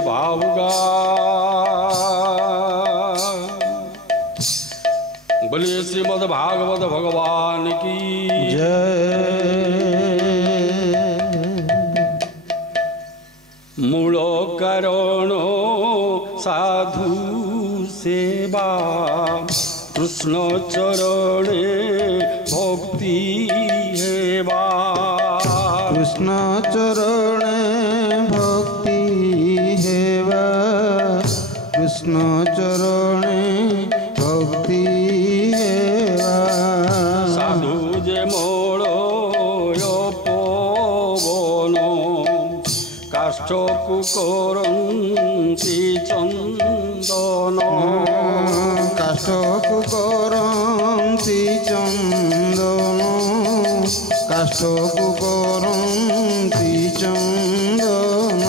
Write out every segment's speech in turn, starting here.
भावगा। बोलिए श्रीमद् भागवत भगवान की जय। मूल कारण साधु सेवा कृष्ण चरणे भक्ति हेवा। कृष्ण चरणे भक्ति हेवा। कृष्ण चरणे भक्ति हेवा। साधु जे मोल पवन काष्ठ कुकरन्ति चन्दन। काष्ठ कुकरन्ति चन्दन। काष्ठ कुकरन्ति चन्दन।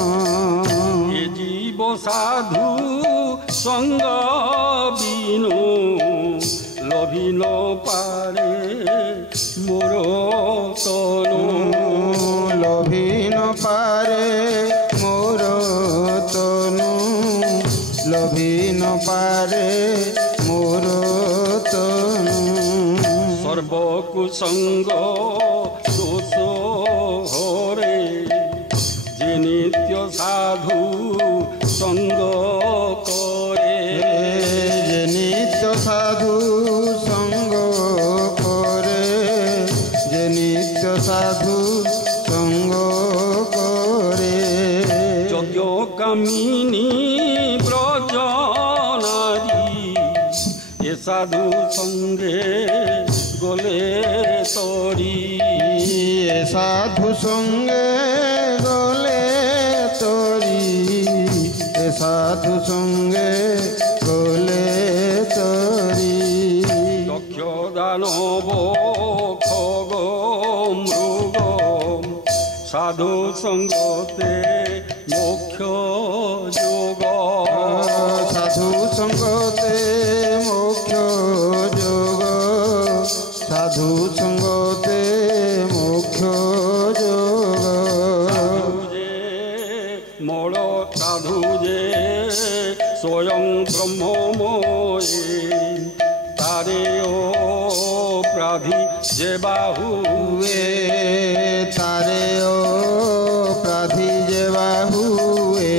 ये जीव साधु संग बिनु लभि न पारे मोर तनु। लभि न पारे मोर तनु। लभि न पारे मोर तनु। सर्वकुसंग दोष हरे जे नित्य साधु संग करे। जे नित्य साधु संग करे। जे नित्य साधु संग करे। यज्ञ कामिनी ब्रज नारी ए साधु संगे गले तोरी। ए साधु संगे गले तोरी। ए साधु संगे गले तोरी। दक्ष दानव खग मृग साधु संगते मोक्ष जोग। साधु संगते मोक्ष जोग। साधु संगते मोक्ष जोग। मोड़ साधु जे स्वयं ब्रह्ममय तारे अपराधी जे बाहुए। तारे अपराधी जे बाहुए।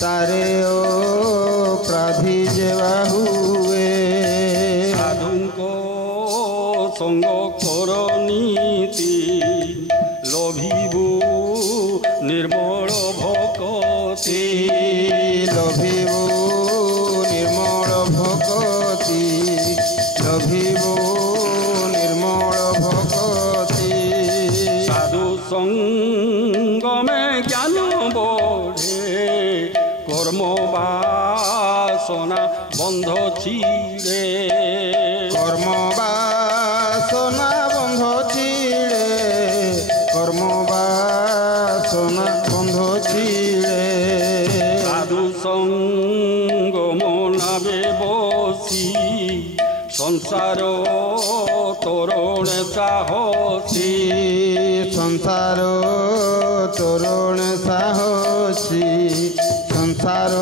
तारे अपराधी जे बाहुए। साधुको संग कर नीति लभिबु निर्मल भक्ति। लभिबु निर्मल भक्ति। लभिबु निर्मल भक्ति। साधु संग में ज्ञान बढ़े कर्म वासना बंध छिड़े। कर्म वासना बंध छिड़े। कर्म वासना बंध छिड़े। साधु संग मनावे बसी संसार तोरण साहसी। संसार तोरण साहसी। संसार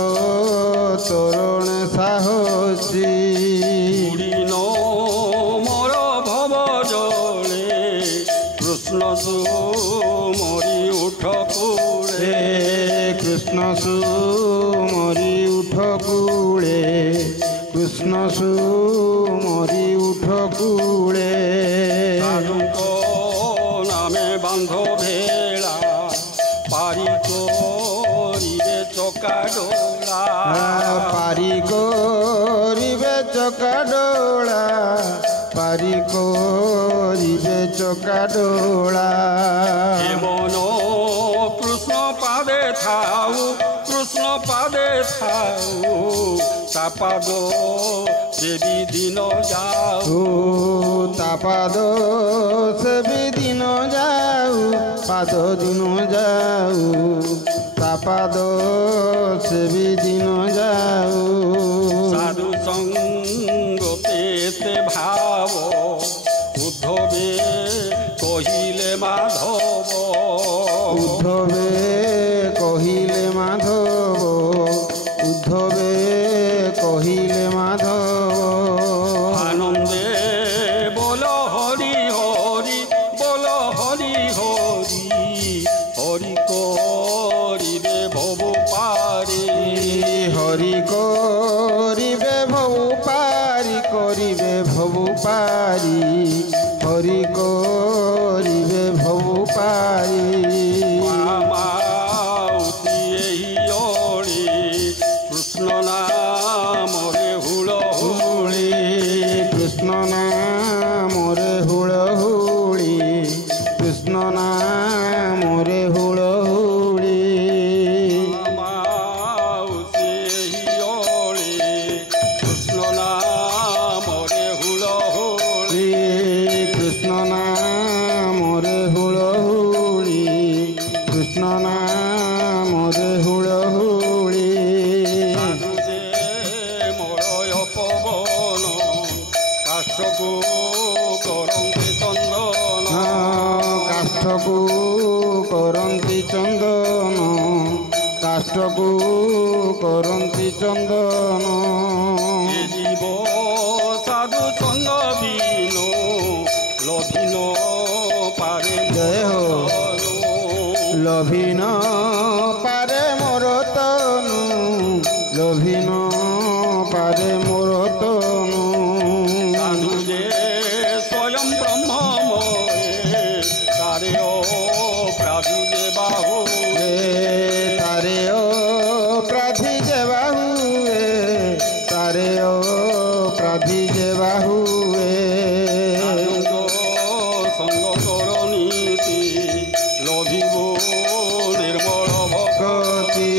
तोरण साहसी। बुढ़ी न मोर भव जले कृष्ण सुमरी उठ कूले। कृष्ण सुमरी उठ कूले। कृष्ण सुमरी उठ कूले। साधुको नामे बांध भेला पारी करिबे चका डोला। पारी करिबे चका डोला। पारी करिबे चका डोला। हे मन कृष्ण पादे थाऊ कृष्ण पादे थाऊ तापाद से भी दिन जाऊ। तापाद से भी दिन जाऊ। पाद दिन जाऊ। तापाद से भी दिन जाऊ। साधु संगते भाव उद्धवे कहिले माधव। उद्धवे कहिले माधव। করিবে ভব পারি হরি করিবে ভবু পারি করিবে ভবু পারি হরি করিবে ভবু পারি মামাউতি এই অড়ি কৃষ্ণ নামরে হুড়হুড়ি কৃষ্ণ নামরে হুড়হুড়ি কৃষ্ণ নামরে হুড়হুড়ি মামাউতি এই অড়ি কৃষ্ণ নামরে হুড়হুড়ি কৃষ্ণ নামরে হুড়হুড়ি কৃষ্ণ নামরে হুড়হুড়ি সাধু যে মরয় পবন কাষ্ঠকু করন্তি চন্দন কাষ্ঠকু করন্তি চন্দন কাষ্ঠকু করন্তি চন্দন এ জীব সাধু সঙ্গ বিন লভিন পারে জয় হো। লভিন পারে মোর তনু লভিন পারে মোর তনু সাধু যে স্বয়ং ব্রহ্মময়ে তারে প্রাধি যে বাহু তারে ও প্রাধি যে বাহুয়ে তারে ও প্রাধি যে বাহুয়ে সঙ্গ করণীতি লভিব নির্মল ভকতি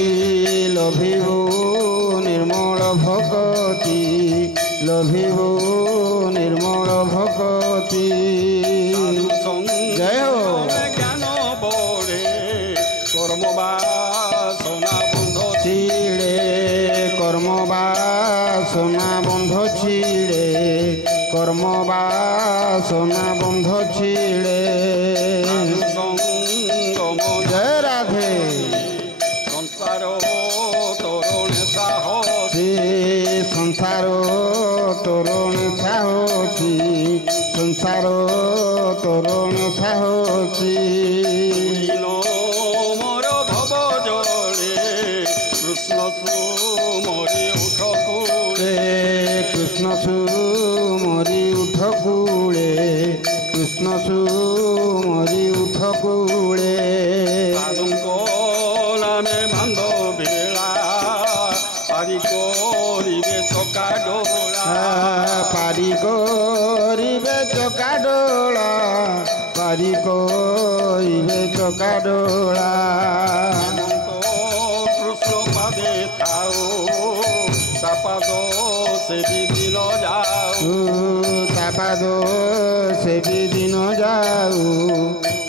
লভিব নির্মল ভকতি লভিব নির্মল ভকতি জয় হো। জ্ঞান বড়ে কর্ম বাসনা বন্ধ ছিড়ে কর্ম বাসনা বন্ধ ছিড়ে কর্ম বাসনা বন্ধ ছিড়ে সঙ্গম জয় রাধে সংসার তরুণ সাহস সে সংসার তরুণ সাহসী সংসার তরুণ সাহসী মর ভব জলে কৃষ্ণ সুমরি উঠকুলে কৃষ্ণ সুমরি উঠ কুড়ে কৃষ্ণ সুমরি উঠ কুড়ে সাধুঙ্ক নামে বান্ধ বেলা পারি করিবে চকা ডোলা পারি করিবে চকা ডোলা পারি করিবে চকা ডোলা কৃষ্ণ পাদে থাও তাপাদ সে বিদিন যাও তাপাদ সে বিদিন যাও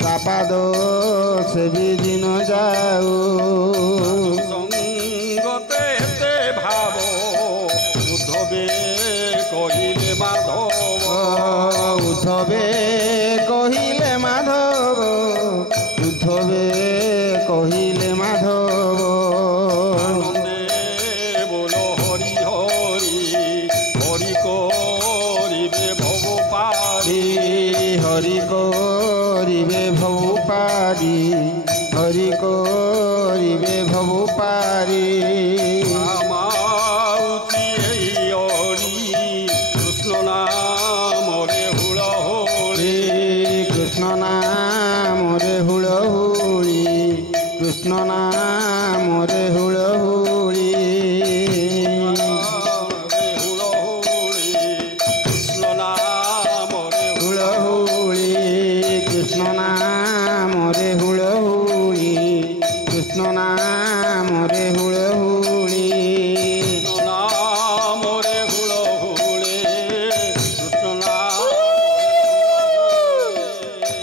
তাপাদ সে বিদিন যাও সঙ্গতে এতে ভাব উদ্ধবে কহিলে মাধব উদ্ধবে কহিলে মাধব উদ্ধবে কহিলে মাধব আনন্দে বল হরি হরি হরি করিবে ভব পারি হরি করিবে ভবু পারি হরি করিবে ভবু পারি মামাউতি এই অরি কৃষ্ণ নামরে হুড় হোড়ি কৃষ্ণ নামরে হুড়হুড়ি কৃষ্ণ নামরে হুড়হুড়ি হুড় হোড়ি কৃষ্ণ নামরে হুড়হুড়ি কৃষ্ণ নামরে হুড়হুড়ি কৃষ্ণ নামরে হুড়হুড়ি নামরে হুড় হোড়ে কৃষ্ণ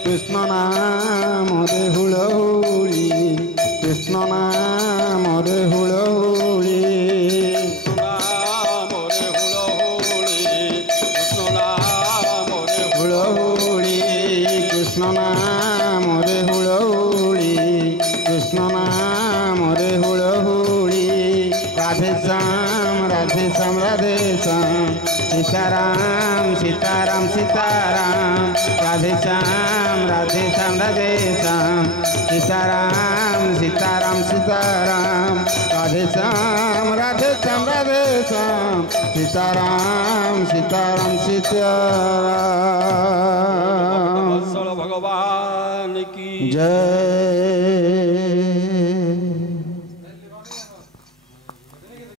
কৃষ্ণ নামরে হুড়হুড়ি কৃষ্ণ নামরে হুড়হুড়ি নামরে হুড় হোড়ে কৃষ্ণ নামরে হুড়হুড়ি কৃষ্ণ নামরে হুড়হুড়ি কৃষ্ণ নামরে হুড়হুড়ি রাধে শ্যাম রাধে শ্যাম রাধে শ্যাম सीताराम सीताराम सीताराम राधे श्याम राधे श्याम राधे श्याम सीताराम सीताराम सीताराम राधे श्याम राधे श्याम राधे श्याम सीताराम सीताराम सीताराम वत्सल भगवान की जय।